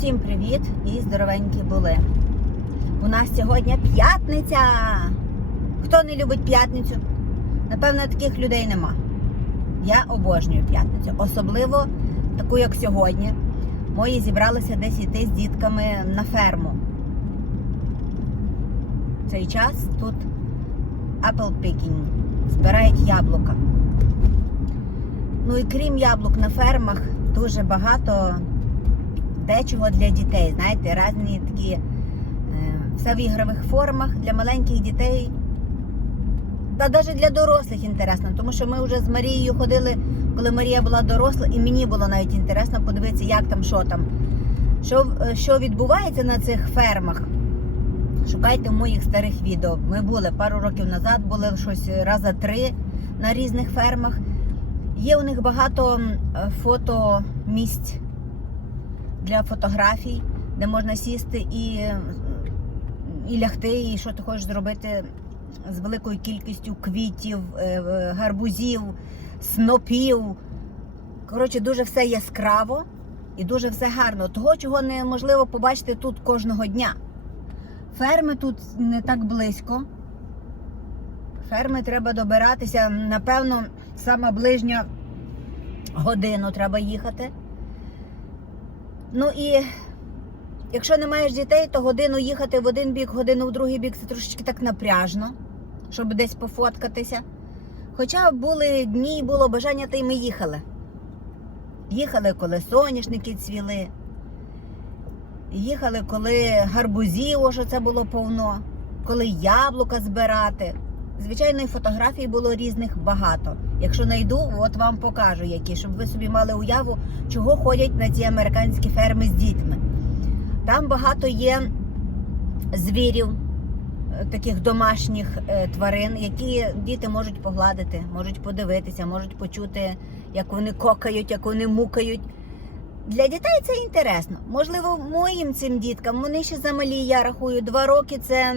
Усім привіт і здоровенькі були. У нас сьогодні п'ятниця. Хто не любить п'ятницю? Напевно, таких людей нема. Я обожнюю п'ятницю, особливо таку, як сьогодні. Мої зібралися десь йти з дітками на ферму. Цей час тут apple picking, збирають яблука. Ну і крім яблук на фермах, дуже багато дечого для дітей. Знаєте, різні такі е, все в ігрових формах для маленьких дітей. Та навіть для дорослих інтересно, тому що ми вже з Марією ходили, коли Марія була доросла, і мені було навіть інтересно подивитися, як там, що там, що, е, що відбувається на цих фермах. Шукайте в моїх старих відео. Ми були пару років назад, були щось раза три на різних фермах. Є у них багато е, фото місць для фотографій, де можна сісти і, і лягти, і що ти хочеш зробити з великою кількістю квітів, е, гарбузів, снопів. Коротше, дуже все яскраво і дуже все гарно. Того, чого неможливо побачити тут кожного дня. Ферми тут не так близько. Ферми треба добиратися, напевно, сама ближня годину треба їхати. Ну і якщо не маєш дітей, то годину їхати в один бік, годину в другий бік це трошечки так напряжно, щоб десь пофоткатися. Хоча були дні, було бажання, та й ми їхали. Їхали, коли соняшники цвіли. Їхали, коли гарбузів, що це було повно, коли яблука збирати. Звичайно, і фотографій було різних багато. Якщо знайду, от вам покажу які, щоб ви собі мали уяву, чого ходять на ці американські ферми з дітьми. Там багато є звірів, е, таких домашніх е, тварин, які діти можуть погладити, можуть подивитися, можуть почути, як вони кокають, як вони мукають. Для дітей це інтересно. Можливо, моїм цим діткам вони ще замалі, я рахую, два роки це.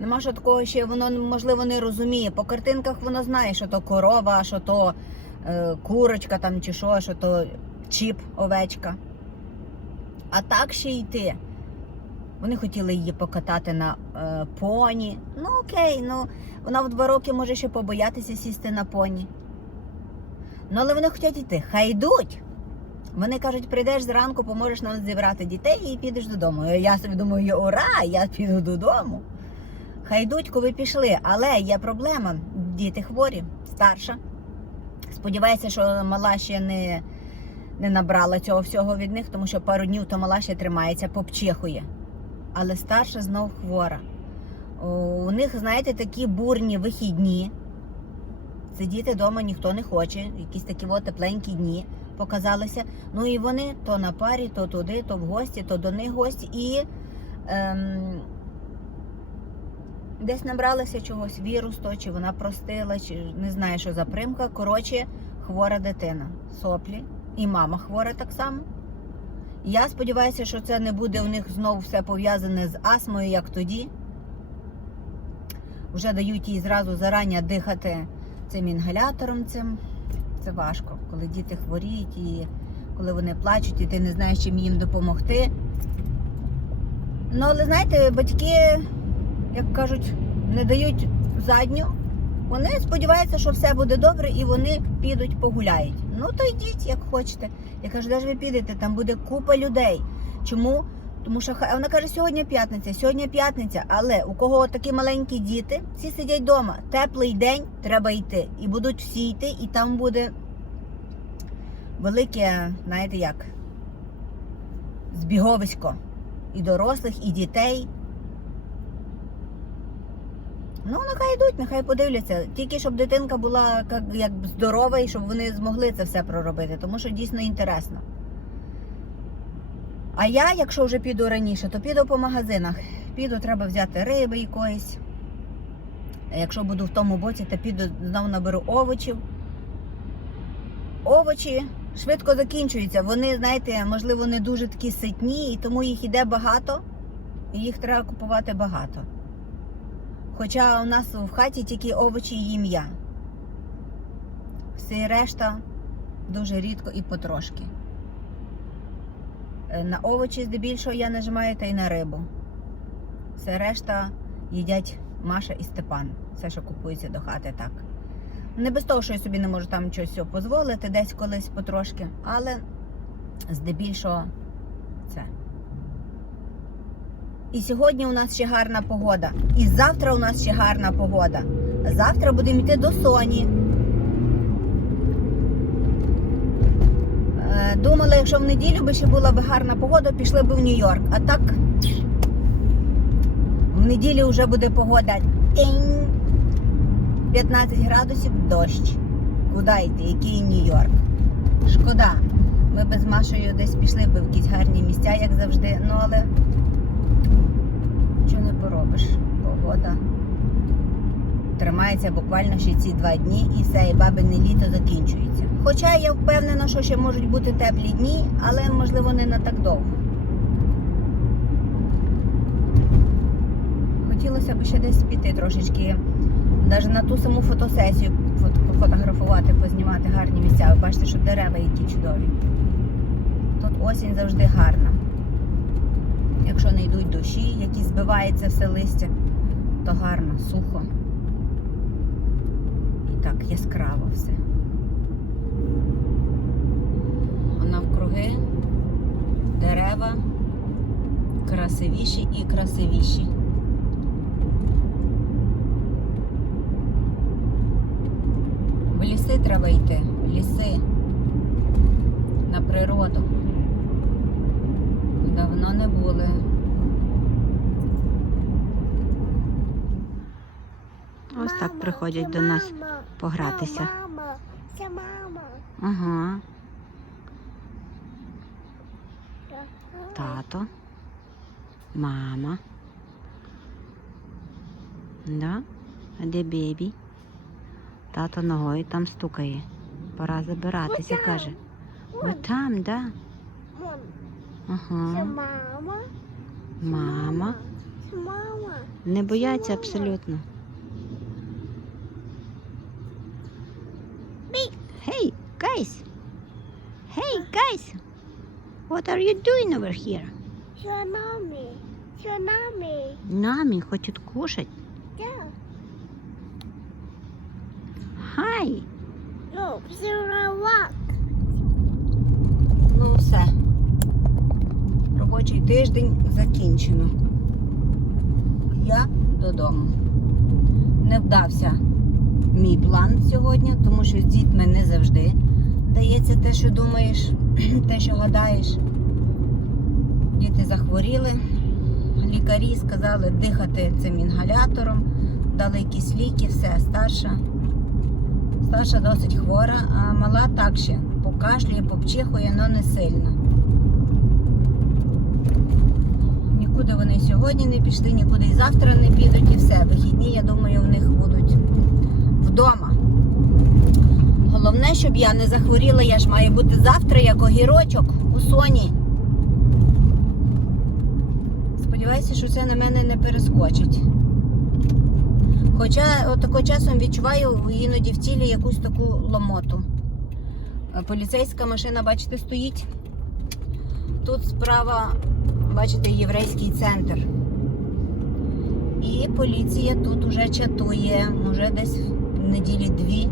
Нема що такого ще воно можливо не розуміє. По картинках воно знає, що то корова, що то е, курочка там чи що, що то чіп, овечка. А так ще йти. Вони хотіли її покатати на е, поні. Ну окей, ну вона в два роки може ще побоятися сісти на поні. Ну, але вони хочуть йти. Хай йдуть. Вони кажуть, прийдеш зранку, поможеш нам зібрати дітей і підеш додому. Я собі думаю, ура, я піду додому. Хай йдуть, коли пішли, але є проблема. Діти хворі, старша. Сподіваюся, що мала ще не, не набрала цього всього від них, тому що пару днів то мала ще тримається, попчихує. Але старша знов хвора. У них, знаєте, такі бурні вихідні. Сидіти вдома ніхто не хоче. Якісь такі от тепленькі дні показалися. Ну і вони то на парі, то туди, то в гості, то до них гості. І ем, десь набралася чогось вірус, то чи вона простила, чи не знаю, що за примка. Коротше, хвора дитина. Соплі. І мама хвора так само. Я сподіваюся, що це не буде у них знову все пов'язане з астмою, як тоді. Вже дають їй зразу зарані дихати цим інгалятором. цим. Це важко, коли діти хворіють і коли вони плачуть, і ти не знаєш, чим їм допомогти. Ну, але знаєте, батьки, як кажуть, не дають задню. Вони сподіваються, що все буде добре, і вони підуть погуляють. Ну то йдіть, як хочете. Я кажу, де ж ви підете? Там буде купа людей. Чому? Тому що вона каже, сьогодні п'ятниця, сьогодні п'ятниця, але у кого такі маленькі діти, всі сидять вдома. Теплий день, треба йти. І будуть всі йти, і там буде велике, знаєте як, збіговисько. І дорослих, і дітей. Ну, нехай йдуть, нехай подивляться. Тільки щоб дитинка була як, як здорова і щоб вони змогли це все проробити, тому що дійсно інтересно. А я, якщо вже піду раніше, то піду по магазинах. Піду, треба взяти риби якоїсь. Якщо буду в тому боці, то піду знову наберу овочів. Овочі швидко закінчуються. Вони, знаєте, можливо, не дуже такі ситні, і тому їх іде багато, і їх треба купувати багато. Хоча у нас в хаті тільки овочі їм Все решта дуже рідко і потрошки. Е, На овочі здебільшого я нажимаю та й на рибу. Все решта їдять Маша і Степан. Все, що купується до хати, так. Не без того, що я собі не можу там щось дозволити, десь колись потрошки, але здебільшого це. І сьогодні у нас ще гарна погода. І завтра у нас ще гарна погода. Завтра будемо йти до Соні. Е, Думала, якщо в неділю би ще була б гарна погода, пішли б в Нью-Йорк. А так в неділю вже буде погода. 15 градусів дощ. Куди йти? Який Нью-Йорк? Шкода. Ми би з Машею десь пішли б в якісь гарні місця, як завжди. Ну але що не поробиш? Погода тримається буквально ще ці два дні і все, і бабине літо закінчується. Хоча я впевнена, що ще можуть бути теплі дні, але можливо не на так довго. Хотілося б ще десь піти трошечки, навіть на ту саму фотосесію фот- пофотографувати, познімати гарні місця. Ви бачите, що дерева які чудові. Тут осінь завжди гарна. Якщо не йдуть дощі, які збивається все листя, то гарно, сухо. І так яскраво все. Навкруги дерева красивіші і красивіші. В ліси треба йти, в ліси. На природу. Давно не були. Ось так приходять до нас погратися. Мама, це мама. Ага. Тато. Мама. Да? А де бебі? Тато ногою там стукає. Пора забиратися, каже. От там, да. Ага. мама. Мама. Мама. Не бояться Мама. абсолютно. Hey, guys. Hey, guys. What are you doing over here? Це намі. Нами хочуть кушать. Да. Hi. Ну, це равак. Ну, все. Робочий тиждень закінчено. Я додому. Не вдався мій план сьогодні, тому що з дітьми не завжди дається те, що думаєш, те, що гадаєш. Діти захворіли. Лікарі сказали дихати цим інгалятором, дали якісь ліки, все, старша. Старша досить хвора, а мала так ще покашлює, попчихує, але не сильно. Нікуди вони сьогодні не пішли, нікуди і завтра не підуть, і все. Вихідні, я думаю, в них будуть вдома. Головне, щоб я не захворіла, я ж маю бути завтра як огірочок у соні. Сподіваюся, що це на мене не перескочить. Хоча отако часом відчуваю іноді в тілі якусь таку ломоту. Е, Поліцейська машина, бачите, стоїть. Тут справа, бачите, єврейський центр. І поліція тут уже чатує, уже десь неділі дві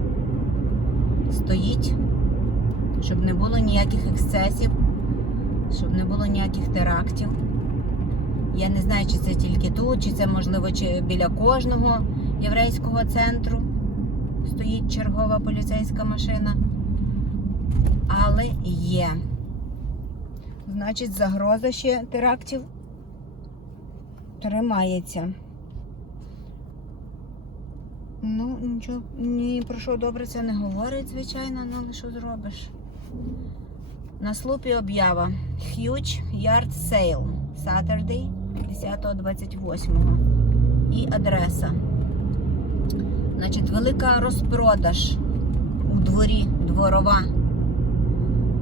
стоїть, щоб не було ніяких ексцесів, щоб не було ніяких терактів. Я не знаю, чи це тільки тут, чи це можливо чи біля кожного єврейського центру стоїть чергова поліцейська машина. Але є. Значить, загроза ще терактів тримається. Ну, нічого, ні про що добре це не говорить, звичайно, ну але що зробиш? На слупі об'ява. Huge Yard Sale. Saturday 10.28. І адреса. Значить, велика розпродаж у дворі дворова.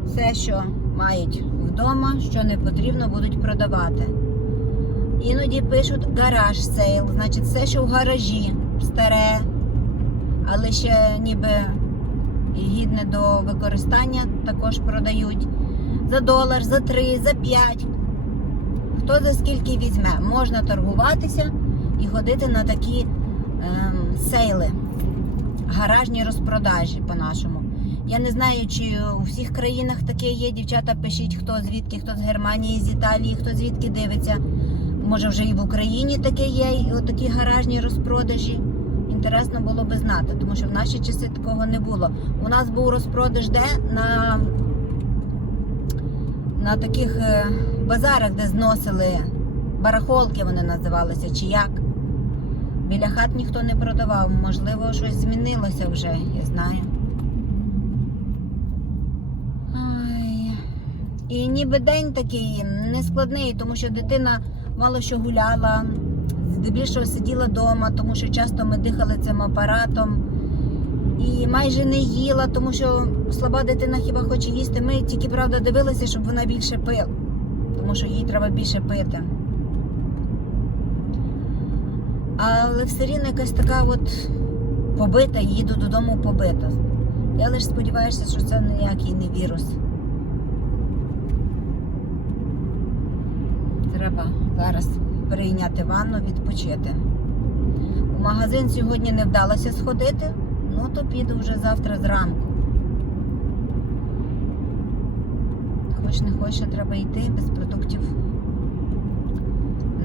Все, що мають вдома, що не потрібно, будуть продавати. Іноді пишуть гараж сейл, значить, все, що в гаражі, старе, але ще ніби гідне до використання, також продають. за долар, за три, за п'ять. Хто за скільки візьме, можна торгуватися і ходити на такі ем, сейли, гаражні розпродажі по-нашому. Я не знаю, чи у всіх країнах таке є. Дівчата, пишіть, хто звідки, хто з Германії, з Італії, хто звідки дивиться. Може, вже і в Україні таке є, і отакі гаражні розпродажі. Інтересно було би знати, тому що в наші часи такого не було. У нас був розпродаж де на, на таких е, базарах, де зносили барахолки, вони називалися, чи як. Біля хат ніхто не продавав. Можливо, щось змінилося вже, я знаю. І ніби день такий нескладний, тому що дитина мало що гуляла, здебільшого сиділа вдома, тому що часто ми дихали цим апаратом. І майже не їла, тому що слаба дитина хіба хоче їсти. Ми тільки правда дивилися, щоб вона більше пила, тому що їй треба більше пити. Але все рівно якась така от побита, їду додому побита. Я лише сподіваюся, що це ніякий не вірус. Треба зараз прийняти ванну, відпочити. У магазин сьогодні не вдалося сходити, ну то піду вже завтра зранку. Хоч не хоче, треба йти, без продуктів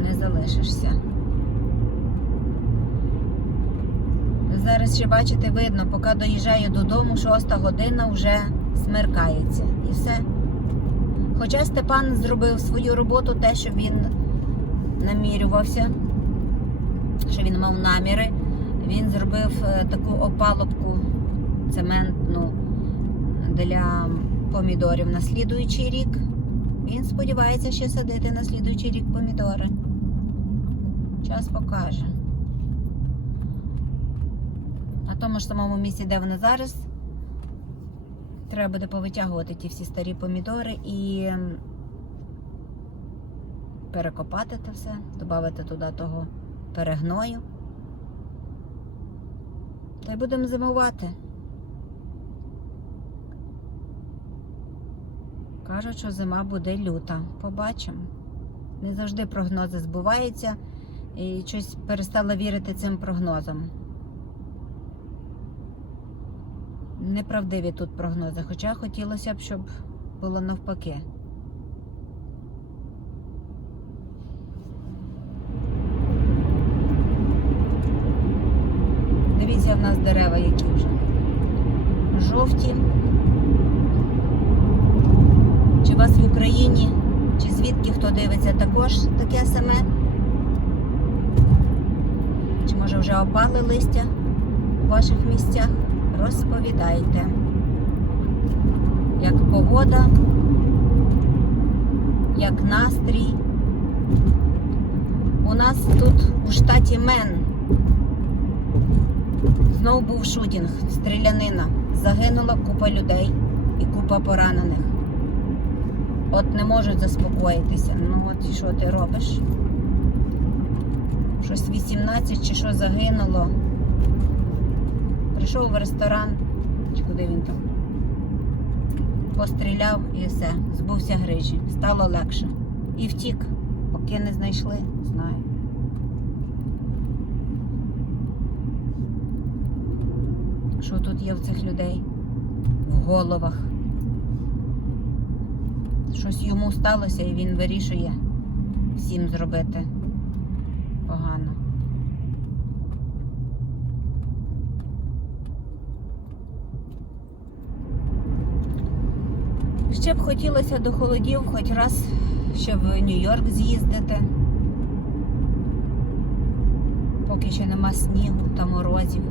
не залишишся. Зараз ще бачите, видно, поки доїжджаю додому, шоста година вже смеркається. І все. Хоча Степан зробив свою роботу, те, що він намірювався, що він мав наміри. Він зробив е, таку опалубку цементну для помідорів на слідуючий рік. Він сподівається ще садити на слідуючий рік помідори. Час покаже. На тому ж самому місці, де вони зараз, треба буде повитягувати ті всі старі помідори і перекопати те все, додати туди того перегною. Та й будемо зимувати. Кажуть, що зима буде люта. Побачимо. Не завжди прогнози збуваються і щось перестала вірити цим прогнозам. Неправдиві тут прогнози, хоча хотілося б, щоб було навпаки. Дивіться, в нас дерева які вже жовті. Чи у вас в Україні, чи звідки хто дивиться, також таке саме? Чи може вже опали листя у ваших місцях? Розповідайте, як погода, як настрій. У нас тут у штаті Мен знову був шутінг, стрілянина. Загинула купа людей і купа поранених. От не можуть заспокоїтися. Ну от і що ти робиш? Щось 18 чи що загинуло. Прийшов в ресторан, чи куди він там, постріляв і все, збувся грижі. Стало легше. І втік, поки не знайшли, знаю. Що тут є в цих людей? В головах. Щось йому сталося і він вирішує всім зробити погано. Ще б хотілося до холодів хоч раз ще в Нью-Йорк з'їздити. Поки ще нема снігу та морозів.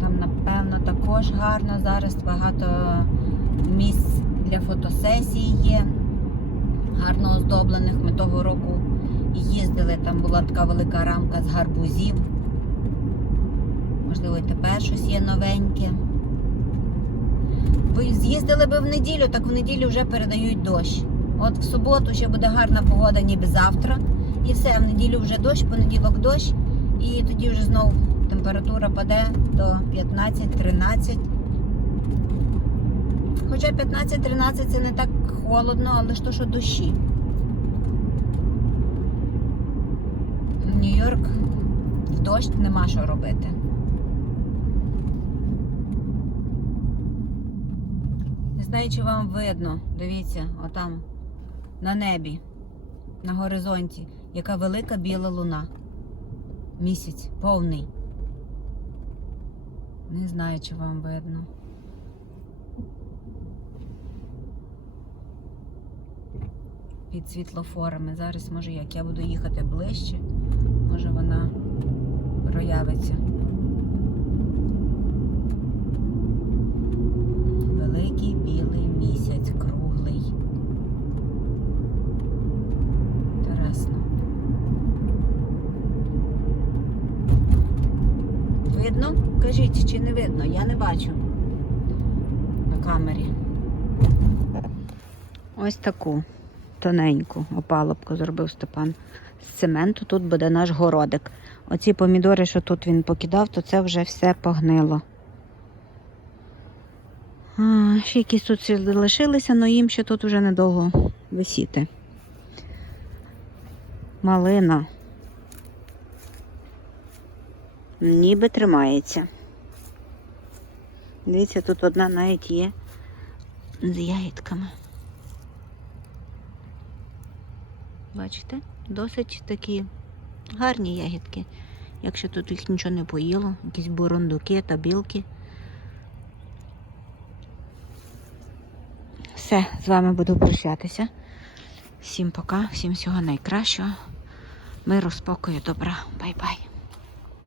Там, напевно, також гарно зараз багато місць для фотосесій є, гарно оздоблених. Ми того року їздили, там була така велика рамка з гарбузів. Можливо, тепер щось є новеньке. З'їздили би в неділю, так в неділю вже передають дощ. От в суботу ще буде гарна погода, ніби завтра. І все, в неділю вже дощ, понеділок дощ, і тоді вже знову температура паде до 15-13. Хоча 15-13 це не так холодно, але ж то, що душі. Нью-Йорк в дощ нема що робити. Не знаю, чи вам видно. Дивіться, отам на небі, на горизонті, яка велика біла луна. Місяць повний. Не знаю, чи вам видно. Під світлофорами. Зараз, може, як я буду їхати ближче, може вона проявиться. Великий білий місяць, круглий. Інтересно. Видно? Кажіть, чи не видно? Я не бачу на камері. Ось таку тоненьку опалубку зробив Степан з цементу. Тут буде наш городик. Оці помідори, що тут він покидав, то це вже все погнило. А, ще якісь тут лишилися, але їм ще тут вже недовго висіти. Малина. Ніби тримається. Дивіться, тут одна навіть є з ягідками. Бачите? Досить такі гарні ягідки. Якщо тут їх нічого не поїло, якісь бурундуки та білки. Все, з вами буду прощатися. Всім пока, всім всього найкращого. Миру, спокою, добра. Бай-бай.